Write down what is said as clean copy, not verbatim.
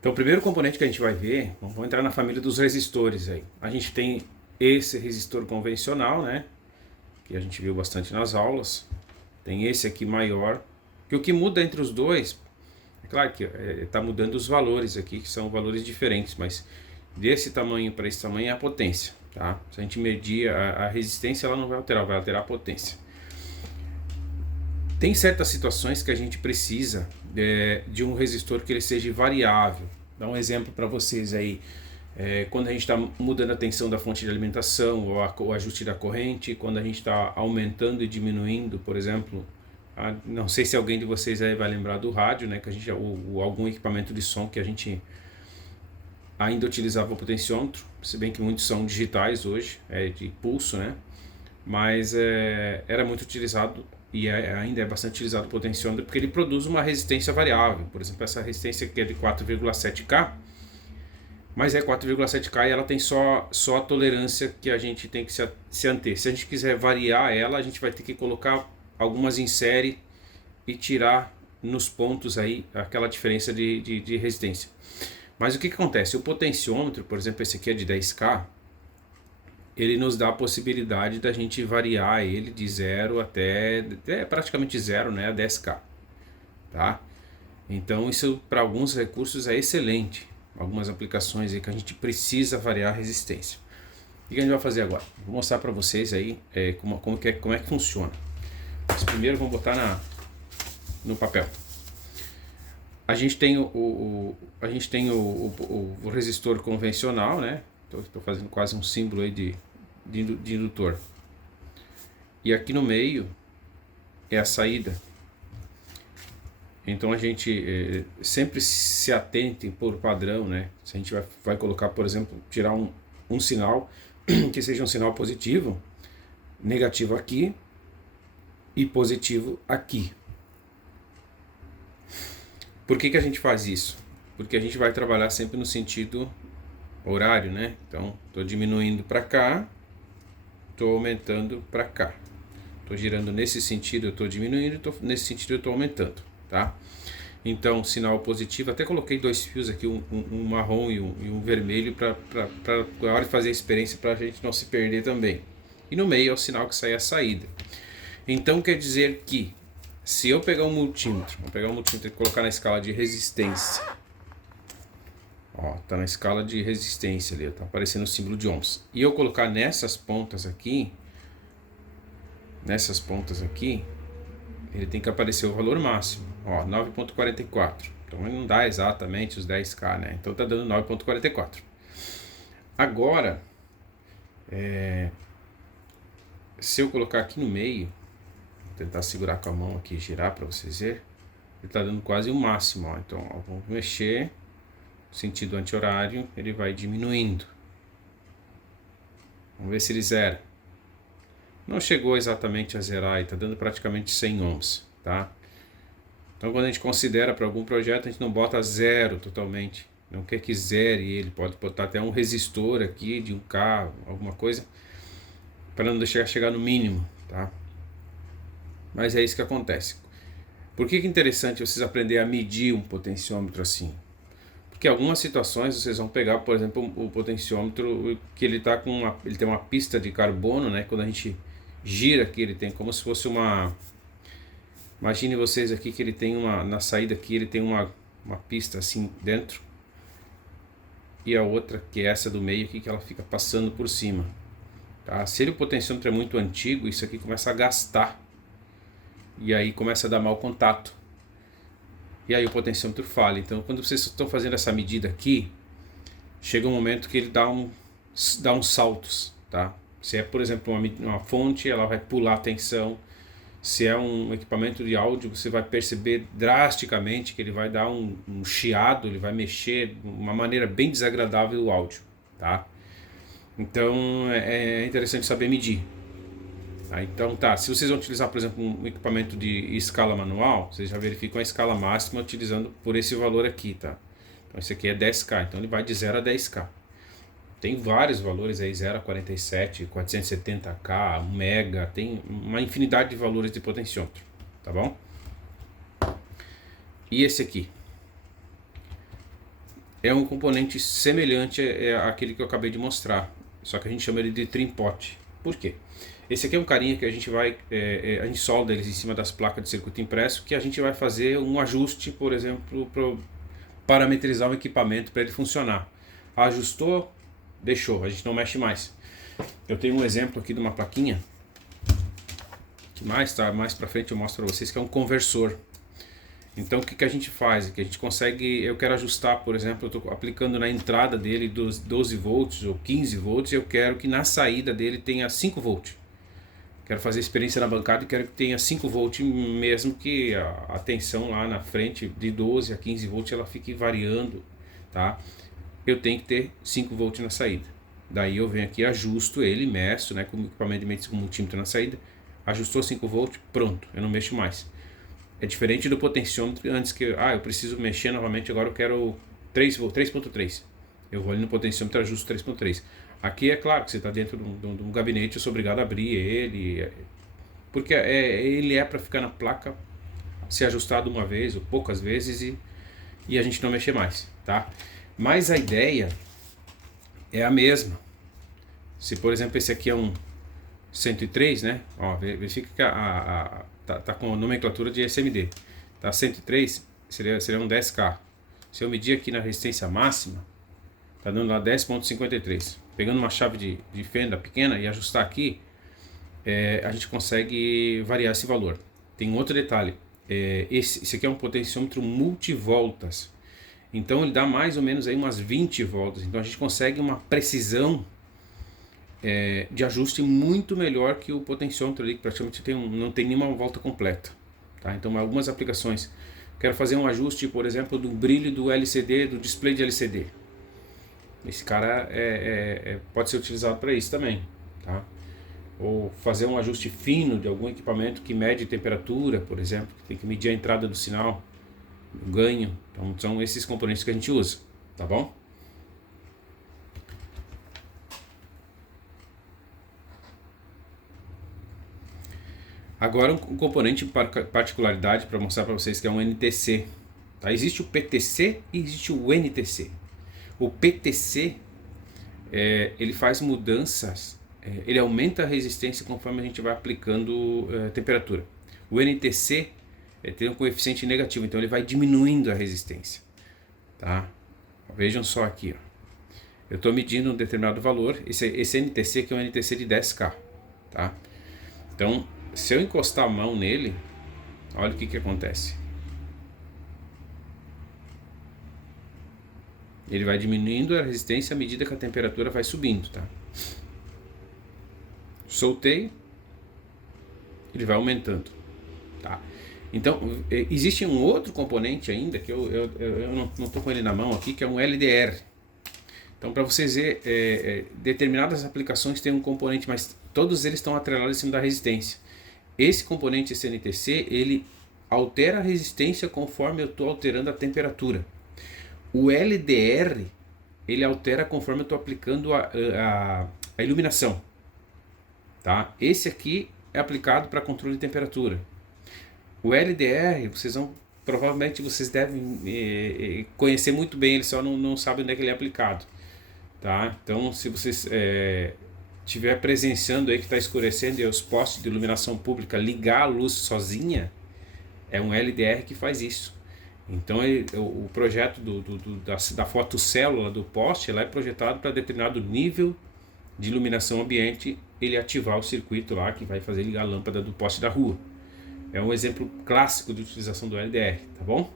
Então, o primeiro componente que a gente vai ver, vamos entrar na família dos resistores aí. A gente tem esse resistor convencional, né? Que a gente viu bastante nas aulas. Tem esse aqui maior. Que o que muda entre os dois, é claro que está mudando os valores aqui, que são valores diferentes, mas desse tamanho para esse tamanho é a potência, tá? Se a gente medir a resistência, ela não vai alterar a potência. Tem certas situações que a gente precisa de um resistor que ele seja variável. Dá um exemplo para vocês aí. Quando a gente está mudando a tensão da fonte de alimentação ou o ajuste da corrente, quando a gente está aumentando e diminuindo, por exemplo, não sei se alguém de vocês aí vai lembrar do rádio, né, que a gente algum equipamento de som que a gente ainda utilizava o potenciômetro, se bem que muitos são digitais hoje, de pulso, né, mas era muito utilizado e ainda é bastante utilizado o potenciômetro porque ele produz uma resistência variável. Por exemplo, essa resistência aqui é de 4,7K, mas é 4,7K e ela tem só a tolerância que a gente tem que se anter. Se a gente quiser variar ela, a gente vai ter que colocar algumas em série e tirar nos pontos aí aquela diferença de resistência. Mas o que acontece? O potenciômetro, por exemplo, esse aqui é de 10K, ele nos dá a possibilidade da gente variar ele de 0 até praticamente 0, né, a 10K, tá? Então isso para alguns recursos é excelente, algumas aplicações aí que a gente precisa variar a resistência. O que a gente vai fazer agora? Vou mostrar para vocês aí como é que funciona. Mas primeiro vamos botar no papel. A gente tem o resistor convencional, né? Estou fazendo quase um símbolo aí de indutor. E aqui no meio é a saída. Então a gente sempre se atente por padrão, né? Se a gente vai colocar, por exemplo, tirar um sinal que seja um sinal positivo, negativo aqui e positivo aqui. Por que a gente faz isso? Porque a gente vai trabalhar sempre no sentido horário, né? Então, estou diminuindo para cá, estou aumentando para cá. Estou girando nesse sentido, eu estou diminuindo, nesse sentido eu estou aumentando, tá? Então, sinal positivo, até coloquei dois fios aqui, um marrom e um vermelho, para a hora de fazer a experiência, para a gente não se perder também. E no meio é o sinal que sai a saída. Então, quer dizer que, se eu pegar um multímetro, e colocar na escala de resistência, ó, tá na escala de resistência ali, tá aparecendo o símbolo de ohms, e eu colocar nessas pontas aqui, ele tem que aparecer o valor máximo, ó, 9.44. Então ele não dá exatamente os 10K, né? Então tá dando 9.44. Agora, se eu colocar aqui no meio, vou tentar segurar com a mão aqui e girar para vocês verem, ele tá dando quase o máximo, ó. Então, ó, vamos mexer, sentido anti-horário, ele vai diminuindo. Vamos ver se ele zera. Não chegou exatamente a zerar, está dando praticamente 100 ohms, tá? Então quando a gente considera para algum projeto, a gente não bota zero totalmente, não quer que zere ele, pode botar até um resistor aqui de 1K, alguma coisa, para não deixar chegar no mínimo, tá? Mas é isso que acontece. Por que é interessante vocês aprenderem a medir um potenciômetro assim? Porque em algumas situações vocês vão pegar, por exemplo, o potenciômetro que ele tem uma pista de carbono, né? Quando a gente gira aqui, ele tem como se fosse uma... Imagine vocês aqui que ele tem na saída aqui, ele tem uma pista assim dentro. E a outra, que é essa do meio aqui, que ela fica passando por cima. Tá? Se o potenciômetro é muito antigo, isso aqui começa a gastar. E aí começa a dar mau contato. E aí o potenciômetro falha. Então quando vocês estão fazendo essa medida aqui, chega um momento que ele dá uns saltos, tá? Se é, por exemplo, uma fonte, ela vai pular a tensão. Se é um equipamento de áudio, você vai perceber drasticamente que ele vai dar um chiado, ele vai mexer de uma maneira bem desagradável o áudio, tá? Então é interessante saber medir. Tá? Então tá, se vocês vão utilizar, por exemplo, um equipamento de escala manual, vocês já verificam a escala máxima utilizando por esse valor aqui, tá? Então esse aqui é 10K, então ele vai de 0 a 10K. Tem vários valores aí, 0 a 47, 470K, 1 mega, tem uma infinidade de valores de potenciômetro, tá bom? E esse aqui? é um componente semelhante àquele que eu acabei de mostrar, só que a gente chama ele de trim pot. Por quê? Esse aqui é um carinha que a gente vai, a gente solda eles em cima das placas de circuito impresso, que a gente vai fazer um ajuste, por exemplo, para parametrizar o equipamento para ele funcionar. Ajustou, deixou, a gente não mexe mais. Eu tenho um exemplo aqui de uma plaquinha, que mais para frente eu mostro para vocês, que é um conversor. Então o que a gente faz? Que a gente consegue, eu quero ajustar, por exemplo, eu estou aplicando na entrada dele dos 12 volts ou 15 volts, e eu quero que na saída dele tenha 5 volts. Quero fazer experiência na bancada e quero que tenha 5 volts, mesmo que a tensão lá na frente de 12 a 15 volts ela fique variando, tá? Eu tenho que ter 5 volts na saída. Daí eu venho aqui, ajusto ele, meço, né, com o equipamento de medição com multímetro na saída, ajustou 5 volts, pronto, eu não mexo mais. É diferente do potenciômetro antes que, eu preciso mexer novamente, agora eu quero 3.3. Eu vou ali no potenciômetro e ajusto 3.3. Aqui é claro que você está dentro de um gabinete, eu sou obrigado a abrir ele, porque ele é para ficar na placa, ser ajustado uma vez ou poucas vezes e a gente não mexer mais, tá? Mas a ideia é a mesma. Se por exemplo esse aqui é um 103, né? Ó, verifica que tá com a nomenclatura de SMD. Tá 103, seria um 10K. Se eu medir aqui na resistência máxima, tá dando lá 10.53. Pegando uma chave de fenda pequena e ajustar aqui, a gente consegue variar esse valor. Tem um outro detalhe, esse aqui é um potenciômetro multivoltas. Então ele dá mais ou menos aí umas 20 voltas. Então a gente consegue uma precisão de ajuste muito melhor que o potenciômetro ali, que praticamente não tem nenhuma volta completa, tá? Então algumas aplicações, quero fazer um ajuste, por exemplo, do brilho do LCD, do display de LCD. Esse cara pode ser utilizado para isso também, tá? Ou fazer um ajuste fino de algum equipamento que mede temperatura, por exemplo, que tem que medir a entrada do sinal, o ganho. Então são esses componentes que a gente usa, tá bom? Agora um componente de particularidade para mostrar para vocês que é um NTC. Tá? Existe o PTC e existe o NTC. O PTC ele faz mudanças, ele aumenta a resistência conforme a gente vai aplicando temperatura. O NTC tem um coeficiente negativo, então ele vai diminuindo a resistência. Tá? Vejam só aqui, ó. Eu estou medindo um determinado valor, esse NTC aqui é um NTC de 10K. Tá? Então, se eu encostar a mão nele, olha o que acontece. Ele vai diminuindo a resistência à medida que a temperatura vai subindo, tá? Soltei, ele vai aumentando, tá? Então, existe um outro componente ainda, que eu não estou com ele na mão aqui, que é um LDR. Então, para vocês verem, determinadas aplicações têm um componente, mas todos eles estão atrelados em cima da resistência. Esse componente SNTC, ele altera a resistência conforme eu estou alterando a temperatura. O LDR, ele altera conforme eu estou aplicando a iluminação. Tá? Esse aqui é aplicado para controle de temperatura. O LDR, provavelmente vocês devem conhecer muito bem, ele só não sabem onde é que ele é aplicado. Tá? Então, se vocês estiver presenciando aí que está escurecendo e os postes de iluminação pública ligar a luz sozinha, é um LDR que faz isso. Então o projeto da fotocélula do poste, ela é projetado para determinado nível de iluminação ambiente, ele ativar o circuito lá que vai fazer ligar a lâmpada do poste da rua. É um exemplo clássico de utilização do LDR, tá bom?